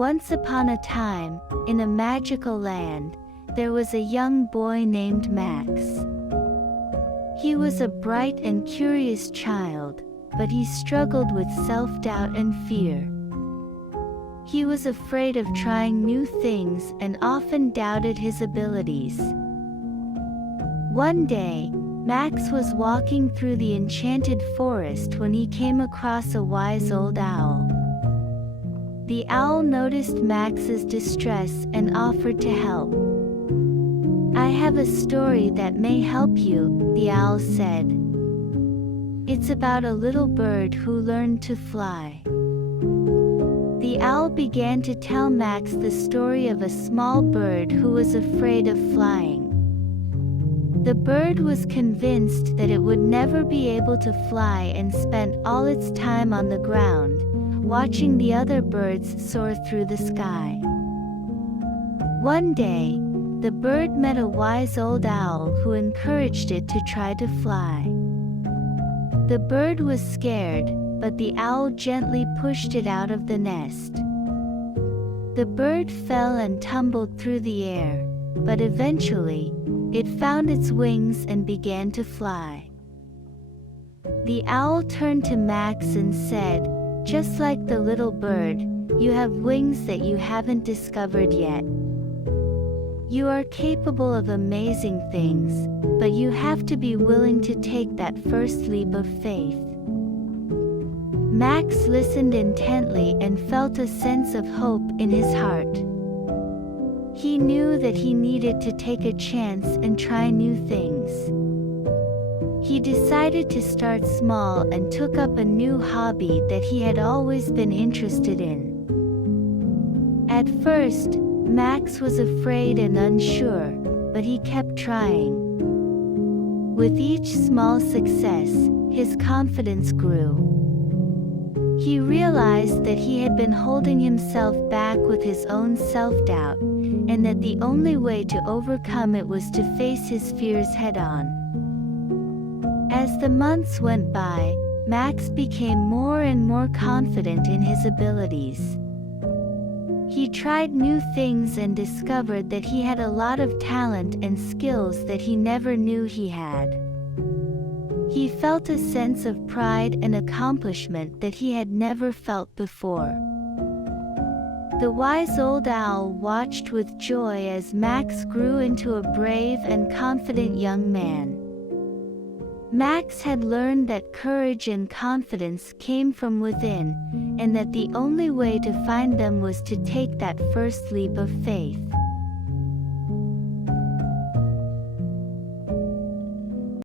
Once upon a time, in a magical land, there was a young boy named Max. He was a bright and curious child, but he struggled with self-doubt and fear. He was afraid of trying new things and often doubted his abilities. One day, Max was walking through the enchanted forest when he came across a wise old owl. The owl noticed Max's distress and offered to help. "I have a story that may help you," the owl said. "It's about a little bird who learned to fly." The owl began to tell Max the story of a small bird who was afraid of flying. The bird was convinced that it would never be able to fly and spent all its time on the ground, watching the other birds soar through the sky. One day, the bird met a wise old owl who encouraged it to try to fly. The bird was scared, but the owl gently pushed it out of the nest. The bird fell and tumbled through the air, but eventually, it found its wings and began to fly. The owl turned to Max and said, "Just like the little bird, you have wings that you haven't discovered yet. You are capable of amazing things, but you have to be willing to take that first leap of faith." Max listened intently and felt a sense of hope in his heart. He knew that he needed to take a chance and try new things. He decided to start small and took up a new hobby that he had always been interested in. At first, Max was afraid and unsure, but he kept trying. With each small success, his confidence grew. He realized that he had been holding himself back with his own self-doubt, and that the only way to overcome it was to face his fears head-on. As the months went by, Max became more and more confident in his abilities. He tried new things and discovered that he had a lot of talent and skills that he never knew he had. He felt a sense of pride and accomplishment that he had never felt before. The wise old owl watched with joy as Max grew into a brave and confident young man. Max had learned that courage and confidence came from within, and that the only way to find them was to take that first leap of faith.